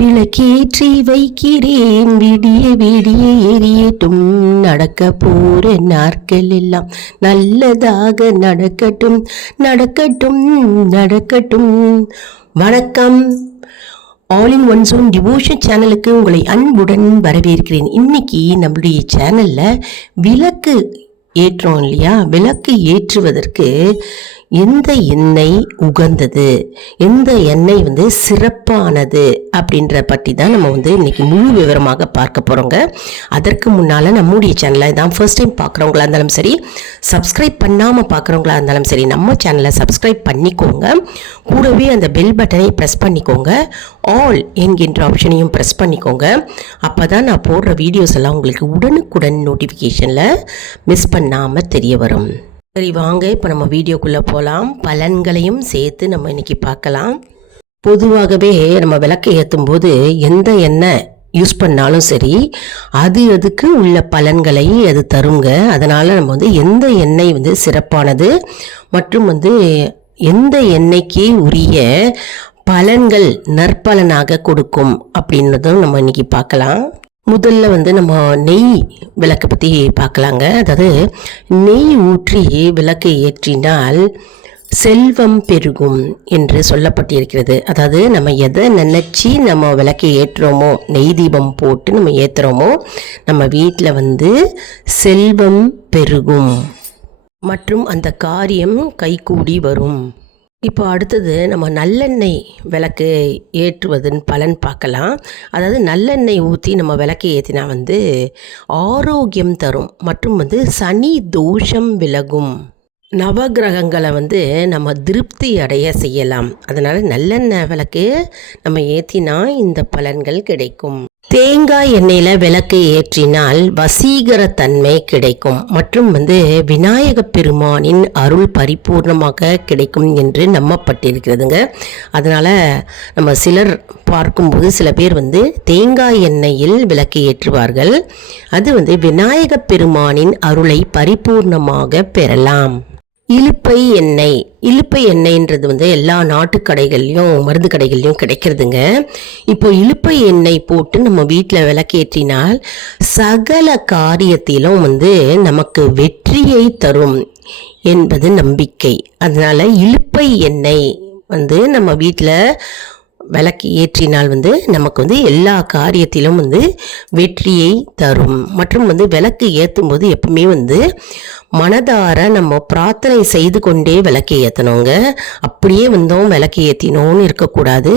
விளக்கேற்றி வைக்கிறேன் விடிய விடிய எரியட்டும், நடக்க போற நாட்கள் எல்லாம் நல்லதாக நடக்கட்டும் நடக்கட்டும் நடக்கட்டும். வணக்கம். All in one zone devotion சேனலுக்கு உங்களை அன்புடன் வரவேற்கிறேன். இன்னைக்கு நம்மளுடைய சேனல்ல விளக்கு ஏற்றோம் இல்லையா, விளக்கு ஏற்றுவதற்கு எந்த எண்ணெய் உகந்தது, எந்த எண்ணெய் சிறப்பானது அப்படின்ற பற்றி தான் நம்ம இன்னைக்கு முழு விவரமாக பார்க்க போகிறோங்க. அதற்கு முன்னால் நம்முடைய சேனலை தான் ஃபர்ஸ்ட் டைம் பார்க்குறவங்களா இருந்தாலும் சரி, சப்ஸ்கிரைப் பண்ணாமல் பார்க்குறவங்களா இருந்தாலும் சரி, நம்ம சேனலை சப்ஸ்கிரைப் பண்ணிக்கோங்க. கூடவே அந்த பெல் பட்டனை ப்ரெஸ் பண்ணிக்கோங்க, ஆல் என்கின்ற ஆப்ஷனையும் ப்ரெஸ் பண்ணிக்கோங்க. அப்போ தான் நான் போடுற வீடியோஸ் எல்லாம் உங்களுக்கு உடனுக்குடன் நோட்டிஃபிகேஷனில் மிஸ் பண்ணாமல் தெரிய வரும். சரி, வாங்க இப்போ நம்ம வீடியோக்குள்ளே போகலாம். பலன்களையும் சேர்த்து நம்ம இன்றைக்கி பார்க்கலாம். பொதுவாகவே நம்ம விளக்கை ஏற்றும் போது எந்த எண்ணெய் யூஸ் பண்ணாலும் சரி, அதுக்கு உள்ள பலன்களை அது தருங்க. அதனால் நம்ம எந்த எண்ணெய் சிறப்பானது மற்றும் எந்த எண்ணெய்க்கு உரிய பலன்கள் நற்பலனாக கொடுக்கும் அப்படின்றதும் நம்ம இன்றைக்கி பார்க்கலாம். முதல்ல நம்ம நெய் விளக்கை பற்றி பார்க்கலாங்க. அதாவது நெய் ஊற்றி விளக்கை ஏற்றினால் செல்வம் பெருகும் என்று சொல்லப்பட்டிருக்கிறது. அதாவது நம்ம எதை நினச்சி நம்ம விளக்கை ஏற்றுறோமோ, நெய் தீபம் போட்டு நம்ம ஏற்றுறோமோ, நம்ம வீட்டில் செல்வம் பெருகும் மற்றும் அந்த காரியம் கைகூடி வரும். இப்போ அடுத்தது நம்ம நல்லெண்ணெய் விளக்கு ஏற்றுவதன் பலன் பார்க்கலாம். அதாவது நல்லெண்ணெய் ஊற்றி நம்ம விளக்கு ஏற்றினா ஆரோக்கியம் தரும் மற்றும் சனி தோஷம் விலகும். நவகிரகங்களை நம்ம திருப்தி அடைய செய்யலாம். அதனால் நல்லெண்ணெய் விளக்கு நம்ம ஏற்றினா இந்த பலன்கள் கிடைக்கும். தேங்காய் எண்ணெயில் விளக்கு ஏற்றினால் வசீகரத்தன்மை கிடைக்கும் மற்றும் விநாயக பெருமானின் அருள் பரிபூர்ணமாக கிடைக்கும் என்று நம்பப்பட்டிருக்கிறதுங்க. அதனால் நம்ம சிலர் பார்க்கும்போது சில பேர் தேங்காய் எண்ணெயில் விளக்கு ஏற்றுவார்கள். அது விநாயக பெருமானின் அருளை பரிபூர்ணமாக பெறலாம். இலுப்பை எண்ணெய், இலுப்பை எண்ணெய்ன்றது எல்லா நாட்டு கடைகள்லையும் மருந்து கடைகள்லையும் கிடைக்கிறதுங்க. இப்போ இலுப்பை எண்ணெய் போட்டு நம்ம வீட்டில் விளக்கேற்றினால் சகல காரியத்திலும் நமக்கு வெற்றியை தரும் என்பது நம்பிக்கை. அதனால் இலுப்பை எண்ணெய் நம்ம வீட்டில் விளக்கு ஏற்றினால் நமக்கு எல்லா காரியத்திலும் வெற்றியை தரும். மற்றும் விளக்கு ஏற்றும் போது எப்பவுமே மனதார நம்ம பிரார்த்தனை செய்து கொண்டே விளக்கு ஏற்றணுங்க. அப்படியே விளக்கு ஏற்றினோன்னு இருக்கக்கூடாது.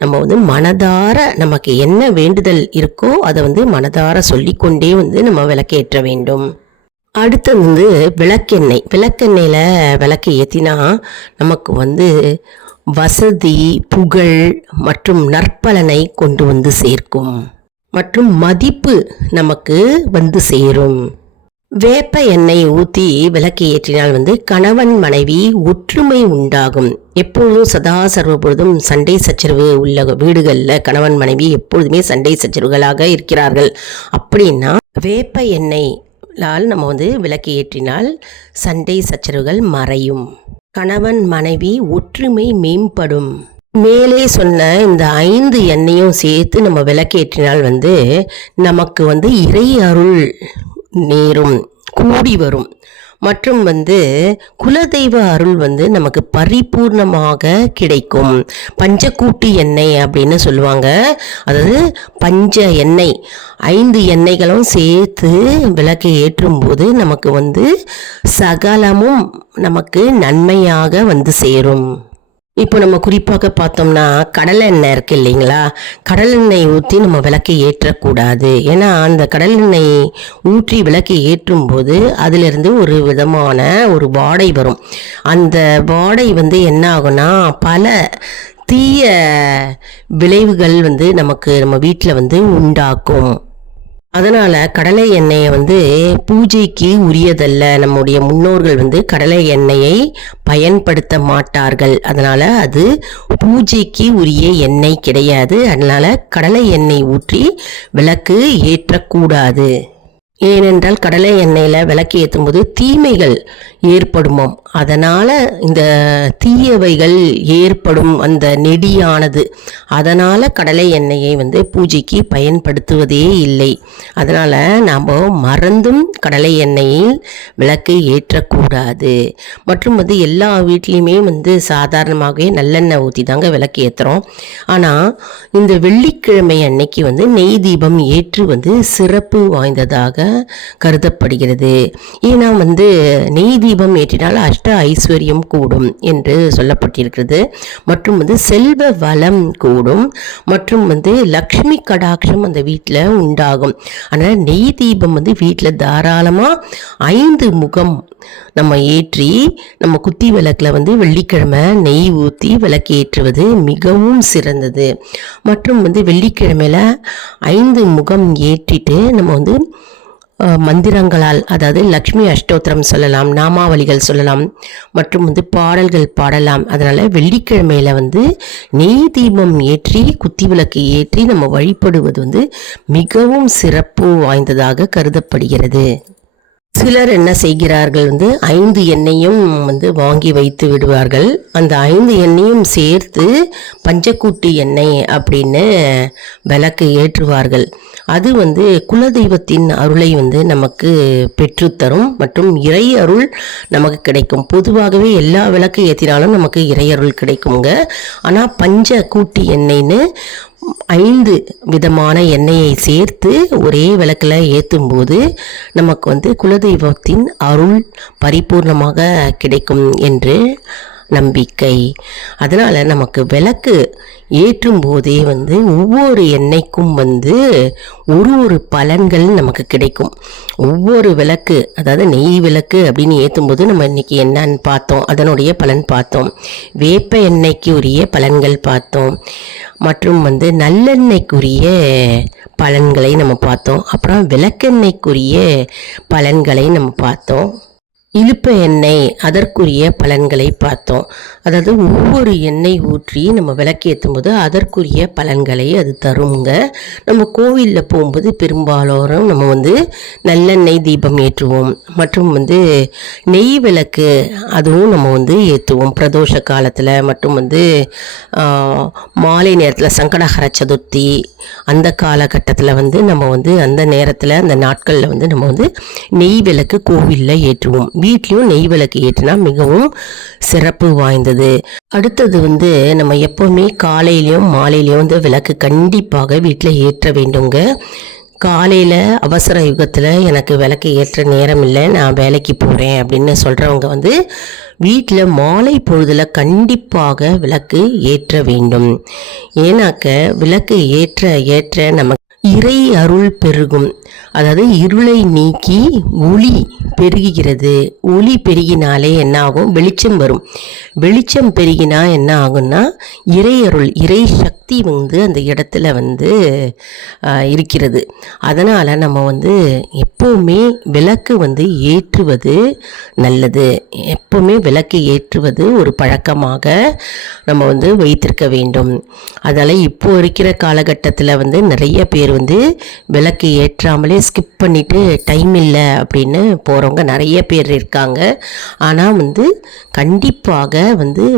நம்ம மனதார நமக்கு என்ன வேண்டுதல் இருக்கோ அதை மனதார சொல்லிக்கொண்டே நம்ம விளக்கு ஏற்ற வேண்டும். அடுத்தது விளக்கெண்ணெய். விளக்கெண்ணெயில் விளக்கு ஏற்றினா நமக்கு வசதி, புகழ் மற்றும் நற்பலனை கொண்டு சேர்க்கும் மற்றும் மதிப்பு நமக்கு சேரும். வேப்ப எண்ணெய் ஊற்றி விளக்கு ஏற்றினால் கணவன் மனைவி ஒற்றுமை உண்டாகும். எப்பொழுதும் சதா சர்வபொழுதும் சண்டை சச்சரவு உள்ள வீடுகளில் கணவன் மனைவி எப்பொழுதுமே சண்டை சச்சரவுகளாக இருக்கிறார்கள். அப்படின்னா வேப்ப எண்ணெயால் நம்ம விளக்கு ஏற்றினால் சண்டை சச்சரவுகள் மறையும். கணவன் மனைவி ஒற்றுமை மேம்படும். மேலே சொன்ன இந்த 5 எண்ணெயும் சேர்த்து நம்ம விளக்கேற்றினால் நமக்கு இறை அருள் நேரும், கூடி வரும். மற்றும் குலதெய்வ அருள் நமக்கு பரிபூர்ணமாக கிடைக்கும். பஞ்சக்கூட்டு எண்ணெய் அப்படின்னு சொல்லுவாங்க. அதாவது பஞ்ச எண்ணெய், 5 எண்ணெய்களும் சேர்த்து விளக்கை ஏற்றும் போது நமக்கு சகலமும் நமக்கு நன்மையாக சேரும். இப்போ நம்ம குறிப்பாக பார்த்தோம்னா கடலை எண்ணெய் இருக்குது இல்லைங்களா, கடல் எண்ணெய் ஊற்றி நம்ம விளக்கை ஏற்றக்கூடாது. ஏன்னா அந்த கடல் எண்ணெய் ஊற்றி விளக்கை ஏற்றும் போது அதிலிருந்து ஒரு விதமான ஒரு வாடை வரும். அந்த வாடை என்ன ஆகும்னா பல தீய விளைவுகள் நமக்கு நம்ம வீட்டில் உண்டாக்கும். அதனால் கடலை எண்ணெயை பூஜைக்கு உரியதல்ல. நம்முடைய முன்னோர்கள் கடலை எண்ணெயை பயன்படுத்த மாட்டார்கள். அதனால் அது பூஜைக்கு உரிய எண்ணெய் கிடையாது. அதனால் கடலை எண்ணெய் ஊற்றி விளக்கு ஏற்றக்கூடாது. ஏனென்றால் கடலை எண்ணெயில் விளக்கு ஏற்றும் போது தீமைகள் ஏற்படுமாம். அதனால் இந்த தீயவைகள் ஏற்படும் அந்த நெடியானது, அதனால் கடலை எண்ணெயை பூஜைக்கு பயன்படுத்துவதே இல்லை. அதனால் நாம் மறந்தும் கடலை எண்ணெயில் விளக்கு ஏற்றக்கூடாது. மற்றும் எல்லா வீட்லேயுமே சாதாரணமாகவே நல்லெண்ணெய் ஊற்றி தாங்க விளக்கு ஏற்றுறோம். ஆனால் இந்த வெள்ளிக்கிழமை அன்னைக்கு நெய் தீபம் ஏற்று சிறப்பு வாய்ந்ததாக கருதப்படுகிறது. ஏன்னா நெய் தீபம் ஏற்றினால் அஷ்ட ஐஸ்வர்யம் கூடும் என்று சொல்லப்பட்டிருக்கிறது. மற்றும் செல்வ வளம் கூடும். மற்றும் லக்ஷ்மி கடாட்சம் அந்த வீட்டில் உண்டாகும். அதனால் நெய் தீபம் வீட்டில் தாராளமாக 5 முகம் நம்ம ஏற்றி நம்ம குத்தி விளக்கில் வெள்ளிக்கிழமை நெய் ஊற்றி விளக்கு ஏற்றுவது மிகவும் சிறந்தது. மற்றும் வெள்ளிக்கிழமையில் 5 முகம் ஏற்றிட்டு நம்ம மந்திரங்களால், அதாவது லக்ஷ்மி அஷ்டோத்திரம் சொல்லலாம், நாமாவளிகள் சொல்லலாம், மற்றும் பாடல்கள் பாடலாம். அதனால் வெள்ளிக்கிழமையில் நெய் தீபம் ஏற்றி குத்தி விளக்கு ஏற்றி நம்ம வழிபடுவது மிகவும் சிறப்பு வாய்ந்ததாக கருதப்படுகிறது. சிலர் என்ன செய்கிறார்கள் 5 எண்ணெயும் வாங்கி வைத்து விடுவார்கள். அந்த 5 எண்ணெயும் சேர்த்து பஞ்சக்கூட்டி எண்ணெய் அப்படின்னு விளக்கு ஏற்றுவார்கள். அது குலதெய்வத்தின் அருளை நமக்கு பெற்றுத்தரும். மற்றும் இறை அருள் நமக்கு கிடைக்கும். பொதுவாகவே எல்லா விளக்கு ஏற்றினாலும் நமக்கு இறை அருள் கிடைக்குங்க. ஆனால் பஞ்சக்கூட்டி எண்ணெய்னு 5 விதமான எண்ணெயை சேர்த்து ஒரே விளக்கில் ஏற்றும் போது நமக்கு குலதெய்வத்தின் அருள் பரிபூர்ணமாக கிடைக்கும் என்று நம்பிக்கை. அதனால் நமக்கு விளக்கு ஏற்றும் போதே ஒவ்வொரு எண்ணெய்க்கும் ஒரு பலன்கள் நமக்கு கிடைக்கும். ஒவ்வொரு விளக்கு, அதாவது நெய் விளக்கு அப்படின்னு ஏற்றும் போது நம்ம இன்றைக்கி என்னன்னு பார்த்தோம், அதனுடைய பலன் பார்த்தோம். வேப்ப எண்ணெய்க்கு உரிய பலன்கள் பார்த்தோம். மற்றும் நல்லெண்ணெய்க்குரிய பலன்களை நம்ம பார்த்தோம். அப்புறம் விளக்கெண்ணெய்க்குரிய பலன்களை நம்ம பார்த்தோம். இழுப்ப எண்ணெய் அதற்குரிய பலன்களை பார்த்தோம். அதாவது ஒவ்வொரு எண்ணெய் ஊற்றி நம்ம விளக்கேற்றும் போது அதற்குரிய பலன்களை அது தருங்க. நம்ம கோவிலில் போகும்போது பெரும்பாலோரும் நம்ம நல்லெண்ணெய் தீபம் ஏற்றுவோம். மற்றும் நெய் விளக்கு அதுவும் நம்ம ஏற்றுவோம் பிரதோஷ காலத்தில். மற்றும் மாலை நேரத்தில் சங்கடஹர சதுர்த்தி அந்த காலகட்டத்தில் நம்ம அந்த நேரத்தில் அந்த நாட்களில் நம்ம நெய் விளக்கு கோவிலில் ஏற்றுவோம். வீட்லேயும் நெய் விளக்கு ஏற்றினா மிகவும் சிறப்பு வாய்ந்தது. அடுத்தது நம்ம எப்போவுமே காலையிலையும் மாலையிலையும் விளக்கு கண்டிப்பாக வீட்டில் ஏற்ற வேண்டுங்க. காலையில் அவசர யுகத்தில் எனக்கு விளக்கு ஏற்ற நேரம் இல்லை, நான் வேலைக்கு போகிறேன் அப்படின்னு சொல்கிறவங்க வீட்டில் மாலை பொழுதில் கண்டிப்பாக விளக்கு ஏற்ற வேண்டும். ஏன்னாக்க விளக்கு ஏற்ற ஏற்ற நமக்கு இறை அருள் பெருகும். அதாவது இருளை நீக்கி ஒளி பெருகுகிறது. ஒளி பெருகினாலே என்ன ஆகும்? வெளிச்சம் வரும். வெளிச்சம் பெருகினா என்ன ஆகும்னா இறை அருள், இறை சக்தி அந்த இடத்துல இருக்கிறது. அதனால் நம்ம எப்போவுமே விளக்கு ஏற்றுவது நல்லது. எப்போவுமே விளக்கு ஏற்றுவது ஒரு பழக்கமாக நம்ம வைத்திருக்க வேண்டும். அதனால் இப்போ இருக்கிற காலகட்டத்தில் நிறைய பேர் விளக்கு ஏற்றாமலே ஸ்கிப் பண்ணிவிட்டு டைம் இல்லை அப்படின்னு போகிறவங்க நிறைய பேர் இருக்காங்க. ஆனால் கண்டிப்பாக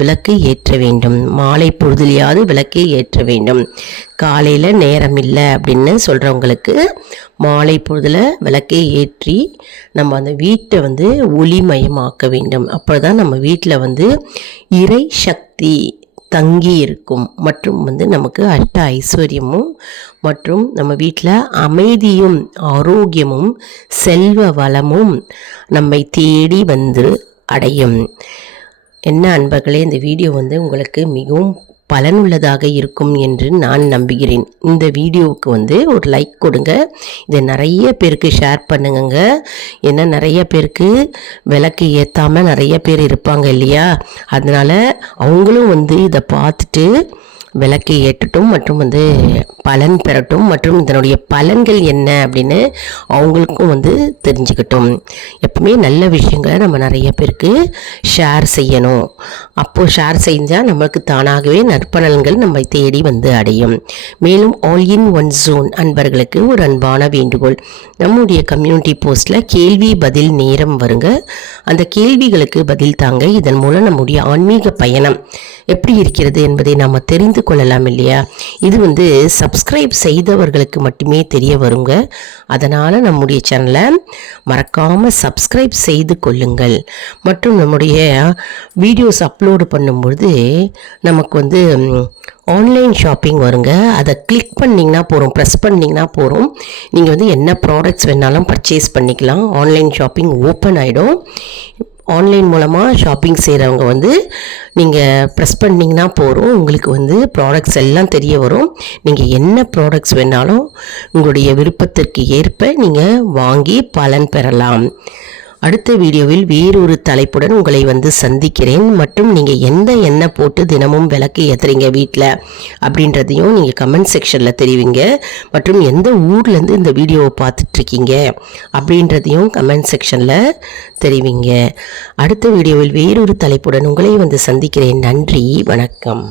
விளக்கு ஏற்ற வேண்டும். மாலை பொழுதுலையாவது விளக்கு ஏற்ற வேண்டும். காலையில் நேரம் இல்லை அப்படின்னு சொல்கிறவங்களுக்கு மாலை பொழுதில் விளக்கை ஏற்றி நம்ம அந்த வீட்டை ஒளிமயமாக்க வேண்டும். அப்போ தான் நம்ம வீட்டில் இறை சக்தி தங்கி இருக்கும். மற்றும் நமக்கு அஷ்ட ஐஸ்வர்யமும் மற்றும் நம்ம வீட்டில் அமைதியும் ஆரோக்கியமும் செல்வ வளமும் நம்மை தேடி அடையும். என்ன அன்பர்களே, இந்த வீடியோ உங்களுக்கு மிகவும் பலனுள்ளதாக இருக்கும் என்று நான் நம்புகிறேன். இந்த வீடியோவுக்கு ஒரு லைக் கொடுங்க. இதை நிறைய பேருக்கு ஷேர் பண்ணுங்க. ஏன்னா நிறைய பேருக்கு விளக்கு ஏற்றாமல் நிறைய பேர் இருப்பாங்க இல்லையா? அதனால் அவங்களும் இதை பார்த்துட்டு விளக்கை ஏற்றட்டும் மற்றும் வந்து பலன் பெறட்டும் மற்றும் இதனுடைய பலன்கள் என்ன அப்படின்னு அவங்களுக்கும் வந்து தெரிஞ்சுக்கட்டும். எப்பவுமே நல்ல விஷயங்களை நம்ம நிறைய பேருக்கு ஷேர் செய்யணும். அப்போது ஷேர் செஞ்சால் நம்மளுக்கு தானாகவே நற்பலன்கள் நம்ம தேடி வந்து அடையும். மேலும் ஆல் இன் ஒன் ஜோன் அன்பர்களுக்கு ஒரு அன்பான வேண்டுகோள். நம்முடைய கம்யூனிட்டி போஸ்ட்டில் கேள்வி பதில் நேரம் வருங்க. அந்த கேள்விகளுக்கு பதில் தாங்க. இதன் மூலம் நம்முடைய ஆன்மீக பயணம் எப்படி இருக்கிறது என்பதை நாம் தெரிந்து கொள்ளலாம் இல்லையா? இது வந்து சப்ஸ்கிரைப் செய்தவர்களுக்கு மட்டுமே தெரிய வருங்க. அதனால் நம்முடைய சேனலை மறக்காமல் சப்ஸ்கிரைப் செய்து கொள்ளுங்கள். மற்றும் நம்முடைய வீடியோஸ் அப்லோடு பண்ணும்பொழுது நமக்கு வந்து ஆன்லைன் ஷாப்பிங் வருங்க. அதை கிளிக் பண்ணிங்கன்னா போகிறோம், ப்ரெஸ் பண்ணிங்கன்னா போகிறோம். நீங்கள் வந்து என்ன ப்ராடக்ட்ஸ் வேணாலும் பர்ச்சேஸ் பண்ணிக்கலாம். ஆன்லைன் ஷாப்பிங் ஓப்பன் ஆகிடும். ஆன்லைன் மூலமாக ஷாப்பிங் செய்கிறவங்க வந்து நீங்கள் ப்ரெஸ் பண்ணிங்கன்னா போகிறோம், உங்களுக்கு வந்து ப்ராடக்ட்ஸ் எல்லாம் தெரிய வரும். நீங்கள் என்ன ப்ராடக்ட்ஸ் வேணாலும் உங்களுடைய விருப்பத்திற்கு ஏற்ப நீங்கள் வாங்கி பலன் பெறலாம். அடுத்த வீடியோவில் வேறொரு தலைப்புடன் உங்களை வந்து சந்திக்கிறேன். மற்றும் நீங்கள் எந்த எண்ணெய் போட்டு தினமும் விளக்கு ஏற்றுறீங்க வீட்டில் அப்படின்றதையும் நீங்கள் கமெண்ட் செக்ஷனில் தெரிவிங்க. மற்றும் எந்த ஊர்லேருந்து இந்த வீடியோவை பார்த்துட்ருக்கீங்க அப்படின்றதையும் கமெண்ட் செக்ஷனில் தெரிவிங்க. அடுத்த வீடியோவில் வேறொரு தலைப்புடன் உங்களை வந்து சந்திக்கிறேன். நன்றி, வணக்கம்.